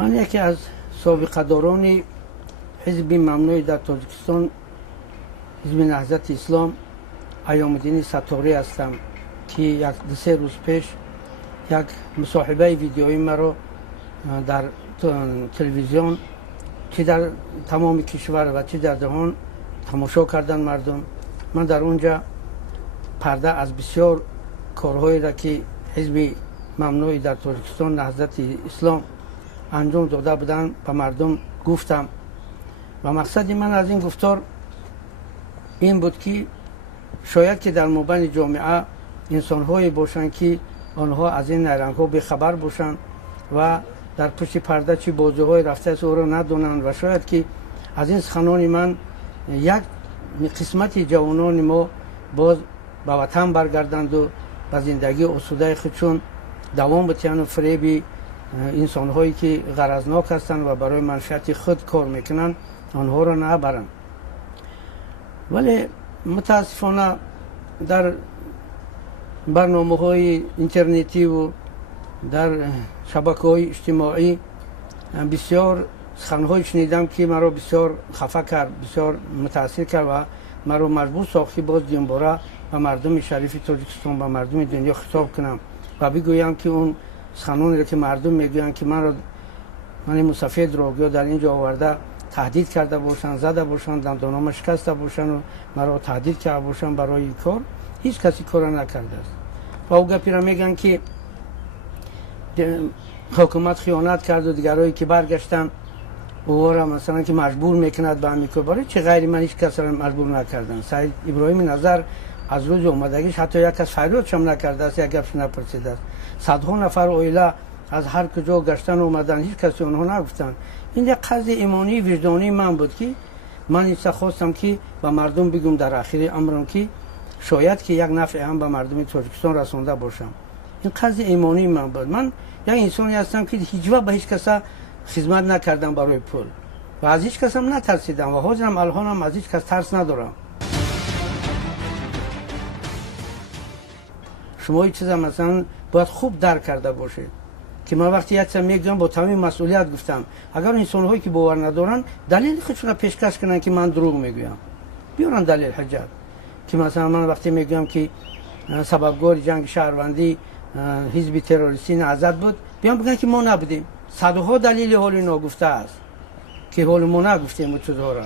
من یکی از سابقه‌داران حزب ممنوع در تاجیکستان، حزب نهضت اسلام، ایام الدین ستاری هستم که یک دو سه روز پیش یک مصاحبه ویدیویی مرا در تلویزیون چه در تمام کشور و چه در جهان تماشا کردن مردم. من در اونجا پرده از بسیار کارهایی را که حزب ممنوع در تاجیکستان نهضت اسلام انجام داده بودن به مردم گفتم و مقصد من از این گفتار این بود که شاید که در مابین جامعه انسان‌هایی باشند که آنها از این نیرنگ‌ها بخبر باشند و در پشت پرده چی بازی‌های رفته است او را ندانند و شاید که از این سخنان من یک قسمت جوانان ما باز به وطن برگردند و به زندگی آسوده خودشون دوام بتیان و فریب انسان‌هایی که غرضناک هستند و برای منفعت خود کار میکنند آنها را نبرند. ولی متاسفانه در برنامه‌های اینترنتی و در شبکه‌های اجتماعی بسیار سخن‌های شنیدم که مرا بسیار خفه کرد، بسیار متاثر کرد و مرا مجبور ساخت که باز دیمباره و مردم شریف تاجیکستان و مردم دنیا خطاب کنم و بگویم که اون سخنانی را که مردم میگویند که من مسافد را در اینجا آورده تهدید کرده باشند، زده باشند، دندانم شکسته باشند و مرا تهدید کرده باشند برای این کار، هیچ کسی کار نکرده است. و او گپی را میگن که حکومت خیانت کرد و دیگرایی که برگشتن او را مثلا که مجبور میکند به همین کار. برای چه غیر من هیچ کس را مجبور نکردن. سید ابراهیم نظر از روز اومدگیش حتی یک کس فریادش هم نکرده است، یک گپش نپرسیده است. صدها نفر اویلا از هر کجا گشتن اومدن، هیچ کسی اونها نگفتن. این یک قضیه ایمانی وجدانی من بود که من ایسا خواستم که به مردم بگم در آخر عمرم که شاید که یک نفع هم به مردم تاجیکستان رسانده باشم. این قضیه ایمانی من بود. من یک انسانی هستم که هیچ وقت به هیچ کس خدمت نکردم برای پول و از هیچ کس هم نترسیدم و حاضرم الان از هیچ کس ترس ندارم. شما این چیزا مثلا باید خوب درک کرده باشید که من وقتی یک چیز میگم با تمام مسئولیت گفتم. اگر انسان‌هایی که باور ندارن دلیل خودشون را پیشکش کنن که من دروغ میگویم، بیارن دلیل حجت. که مثلا من وقتی میگم که سببگار جنگ شهروندی حزب تروریستی نهضت بود، بیان بگن که ما نبودیم. صدها دلیل حال ناگفته است که حال ما نگفتیم. چطور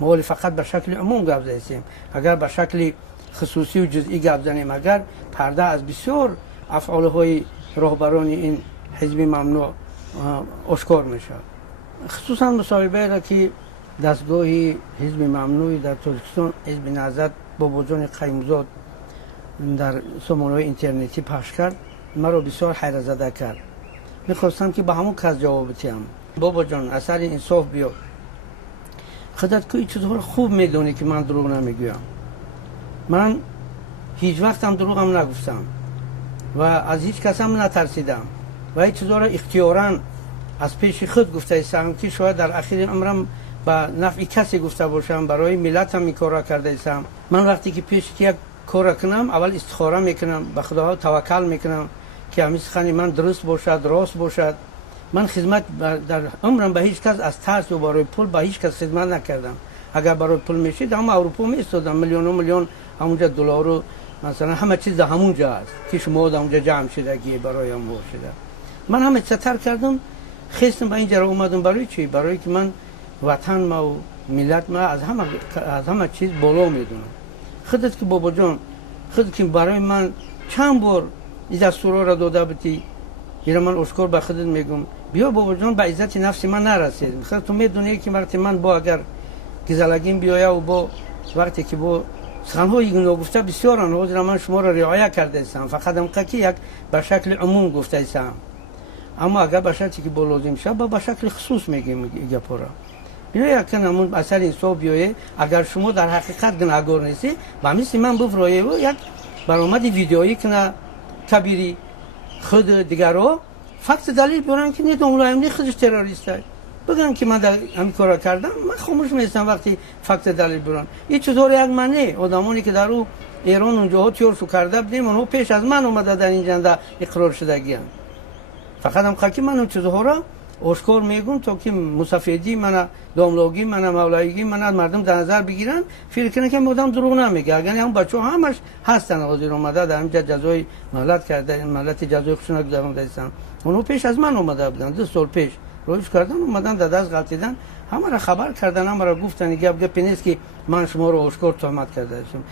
ما فقط به شکل عموم گپ زدیم. اگر به شکل خصوصی و جزئی گپ زنیم، اگر پرده از بسیار افعال‌های راهبران این حزب ممنوع آشکار میشه. خصوصا مصاحبه را که دستگاه حزب ممنوع در تاجیکستان حزب نهضت بابا جان قیمزاد در سامانه‌های اینترنتی پخش کرد، مرا بسیار حیرت زده کرد. میخواستم که به همون کس جواب بدم. بابا جان اثر انصاف بیا، خودت که چطور خوب میدونی که من دروغ نمیگویم. من هیچ وقت هم دروغ هم نگفتم و از هیچ کس هم نترسیدم و هیچ چیزا را اختیاراً از پیش خود گفته ایستم که شاید در اخیر عمرم به نفع کسی گفته باشم، برای ملت هم این کار را کرده ایستم. من وقتی که پیش یک کار کنم اول استخاره میکنم، به خدا توکل میکنم که همین سخن من درست باشد، راست باشد. من خدمت در عمرم به هیچ کس از ترس و برای پول به هیچ کس خدمت نکردم. اگر برای پول میشید هم اروپا میستادم، میلیون و میلیون همونجا دلار و مثلا همه چیز در همونجا است که شما در اونجا جمع شدگی برای هم شده. من همه ستر کردم، خواستم به اینجا اومدم. برای چی؟ برای که من وطن ما و ملت ما از همه چیز بالا میدونم. خودت که بابا جان، خودت که برای من چند بار این دستورا را داده بودی، اینا من اشکار به خودت میگم. بیا بابا جان، به عزت نفس من نرسید. میخواد تو میدونی که وقتی من با اگر گزلگیم بیایا و با وقتی که با سخن‌های ناگفته بسیار آنها من شما را رعایت کرده استم، فقط هم که یک به شکل عموم گفته استم. اما اگر به شکلی که با لازم شد با شکل خصوص میگیم گپا را. بیا که همون اثر انصاف بیایه. اگر شما در حقیقت گناهکار نیستی و مثل من بفرایه و یک برآمد ویدیویی کنه کبیری خود دیگرها فقط دلیل بیارن که نیت املایم خودش تروریسته، بگن که من در همین کارا کردم. من خاموش میستم وقتی فقط دلیل بیارن. این چطور یک منه آدمانی که در او ایران اونجاها تیورشو کرده بودیم اونها پیش از من اومده در این جنده اقرار شدگی هم. فقط هم که من اون چیزها را آشکار میگم تا که مسافدی من داملوگی من مولایگی من مردم در نظر بگیرن فکر کنن که مردم دروغ نمیگه. اگر هم بچه‌ها همش هستن حاضر اومده در اینجا جزای ملت کرده، ملت جزای خودشون گذروندن. اونو پیش از من اومده بودن 2 سال پیش رویش کردن اومدن در دست غلطیدن همه را خبر کردن همه را گفتن گپ نیست که من شما رو آشکار تهمت کرده هستم.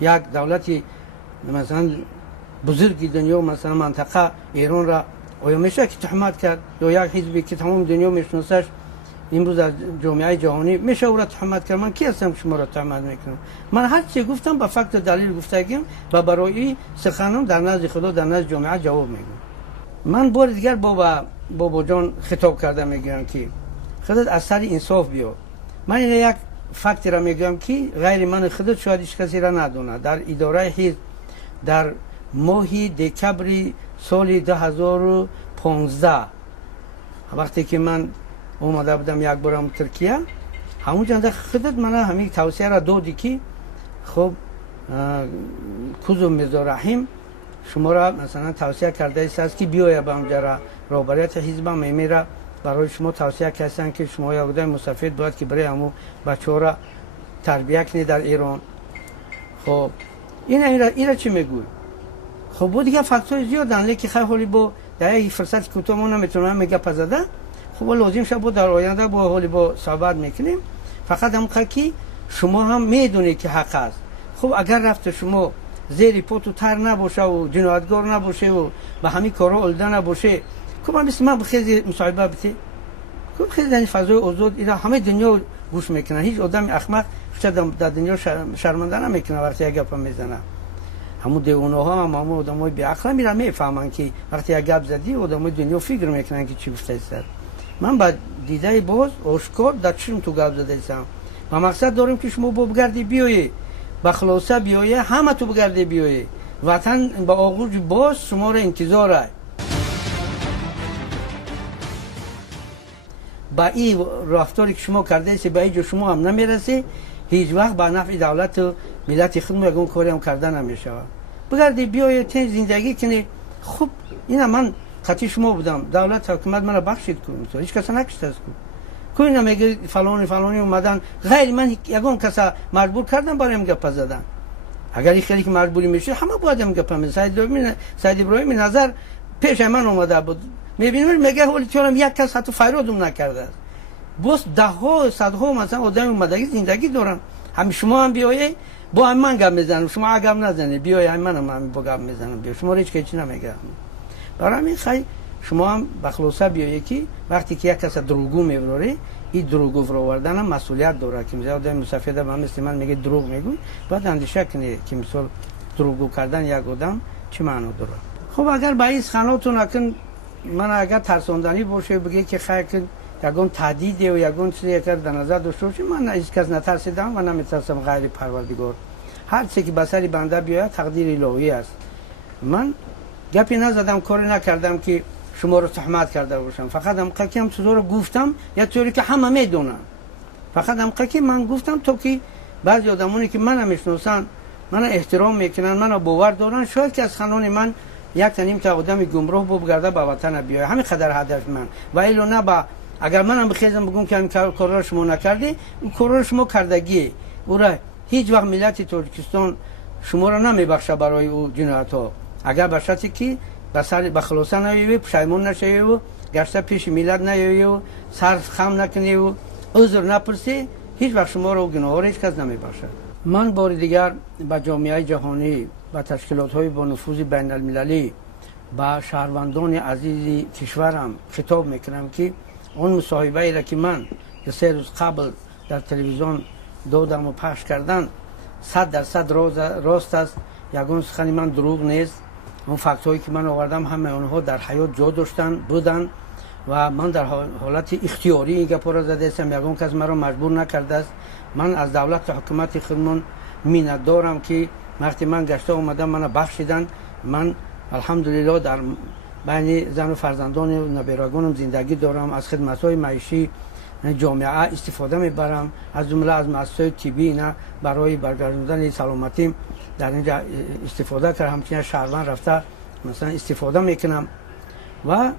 یک دولتی مثلا بزرگی دنیا مثلا منطقه ایران را آیا میشه که تهمت کرد یا یک حزبی که تمام دنیا میشناسش امروز از جامعه جهانی میشه او را تهمت کرد؟ من کی هستم شما را تهمت میکنم؟ من هر چی گفتم با فکت و دلیل گفتگیم و برای سخنم در نزد خدا در نزد جامعه جواب میگم. من بار دیگر بابا جان خطاب کرده میگم که خودت از سر انصاف بیا. من این یک فکت را میگم که غیر من خودت شاید هیچ کسی را ندونه. در اداره حزب در ماه دکبر سال 2015 وقتی که من اومده بودم یک بارم ترکیه همونجا خودت من همین توصیه را دادی که خب کوزو میرزا رحیم شما را مثلا توصیه کرده است که بیاید به اونجا را رهبریت حزب میمیره برای شما توصیه کردن که شما یک آدم مسافر باید که برای همون بچه‌ها را تربیت کنید در ایران. خب این را چی میگوی؟ خب بود دیگه فاکتور زیادن لیکن خیلی حالی با در یک فرصت کوتاه ما نمیتونم میگه پزده. خب لازم شد بود در آینده با حالی با صحبت میکنیم. فقط هم که شما هم میدونید که حق است. خب اگر رفت شما زیر پاتو تر نباشه و جنایتگار نباشه و به همین کارا الده نباشه خب من بخیز مصاحبه بده خب خیلی در فضای آزاد اینا همه دنیا گوش میکنن. هیچ آدم احمق در دنیا شرمنده نمیکنه وقتی یک گپ میزنه. همون دیوانه‌ها هم همون آدمای بی عقل میرن میفهمن که وقتی یک گپ زدی آدمای دنیا فکر میکنن که چی گفته است. من با دیده باز آشکار در چشم تو گپ زده ایستم و مقصد دارم که شما بگردی بیایی با خلاصه بیایی همه تو بگردی بیایی وطن با آغوش باز شما را انتظاره. با این رفتاری که شما کرده ایست به اینجا شما هم نمیرسی هیچ وقت با نفع دولت و ملت خود اون کاری هم کرده نمیشه. بگردی بیایی تن زندگی کنی. خب اینا من خطی شما بودم دولت حکومت من را بخشید کنم هیچ کس نکشته است کوی نمیگه فلانی اومدن غیر من یگان کس مجبور کردم برای گپ زدن. اگر این خیلی که مجبوری میشه همه باید هم گپ بزنن. سید ابراهیم نظر پیش من اومده بود میبینیم میگه ولی چون یک کس حتی فرادم نکرده است. بس ده ها صدها مثلا آدم اومده زندگی دارن. همین شما هم بیایید با من گپ میزنم شما اگه نزنید بیایید من با گپ میزنم بیایید شما هیچ چیزی نمیگم. برای همین خیلی شما هم بخلوصه بیایید که وقتی که یک کس دروغگو میبره این دروغگو آوردن هم مسئولیت داره که مثلا آدم مسافر هم مثل من میگه دروغ میگوی باید اندیشه کنه که مثلا دروغگو کردن یک آدم چه معنا داره. خب اگر با این سخناتون اکن من اگر ترساندنی باشه بگه که خیر کن یگان تهدید و یگان چیزی که در نظر داشته باشه من هیچ کس نترسیدم و نمیترسم غیر پروردگار. هر چیزی که به سر بنده بیاید تقدیر الهی است. من گپی نزدم کاری نکردم که شما رو تهمت کرده باشم. فقط هم که چیزا رو گفتم یا طوری که همه میدونن. فقط هم که من گفتم تا که بعضی آدمانی که من میشناسن من احترام میکنن من باور دارن شاید که از خانون من یک تنیم تا آدم گمراه بگرده به وطن بیاید. همین قدر هدف من و الا نه با اگر منم بخیزم بگم که این کار را شما نکردی اون کار را شما کردگی او را هیچ وقت ملت ترکستان شما را نمیبخشه برای او جنایت ها. اگر به شرطی که به خلاصه نیایی پشیمون نشی و گشته پیش ملت نیایی و سر خم نکنی و عذر نپرسی هیچ وقت شما را و گناه ها را هیچ کس نمیبخشه. من بار دیگر به جامعه جهانی به تشکیلات های با نفوذ بین المللی با شهروندان عزیز کشورم خطاب میکنم که اون مصاحبه ای را که من 3 روز قبل در تلویزیون دادم و پخش کردن 100% راست است. یگان سخن من دروغ نیست. اون فکت هایی که من آوردم همه اونها در حیات جا داشتن بودن و من در حالت اختیاری این گپ را زده استم. یگان کس مرا مجبور نکرده است. من از دولت حکومت خودمان منت دارم که وقتی من گشته اومدم منو بخشیدن. من الحمدلله در بین زن و فرزندان و نویراگانم زندگی دارم. از خدمت‌های معیشی جامعه استفاده میبرم از جمله از مؤسسات طبی نه برای برگرداندن سلامتی در اینجا استفاده کردم. همچنین شهروند رفته مثلا استفاده میکنم. و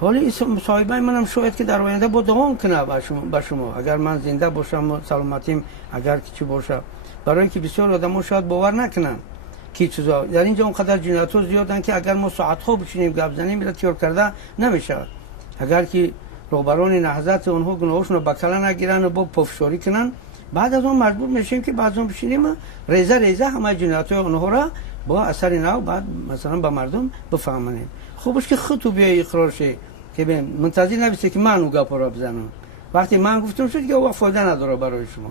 حالا این مصاحبه منم شاید که در آینده با دوام کنه با شما اگر من زنده باشم و سلامتیم اگر که چی باشه، برای که بسیار آدم‌ها شاید باور نکنن که چیزا در اینجا اونقدر جنایت‌ها زیادن که اگر ما ساعت‌ها بشینیم گپ زنیم میره تیار کرده نمیشه. اگر که رهبران نهضت اونها گناهاشون رو بکله نگیرن و با پافشاری کنن، بعد از اون مجبور میشیم که بعضی بشینیم ریزه همه جنایت‌های اونها را با اثر نو بعد مثلا به مردم بفهمونیم. خوبش که خود تو بیای اقرار شی که منتظر نبیسته که من اون گپا را بزنم. وقتی من گفتم شد که وقت فایده نداره برای شما.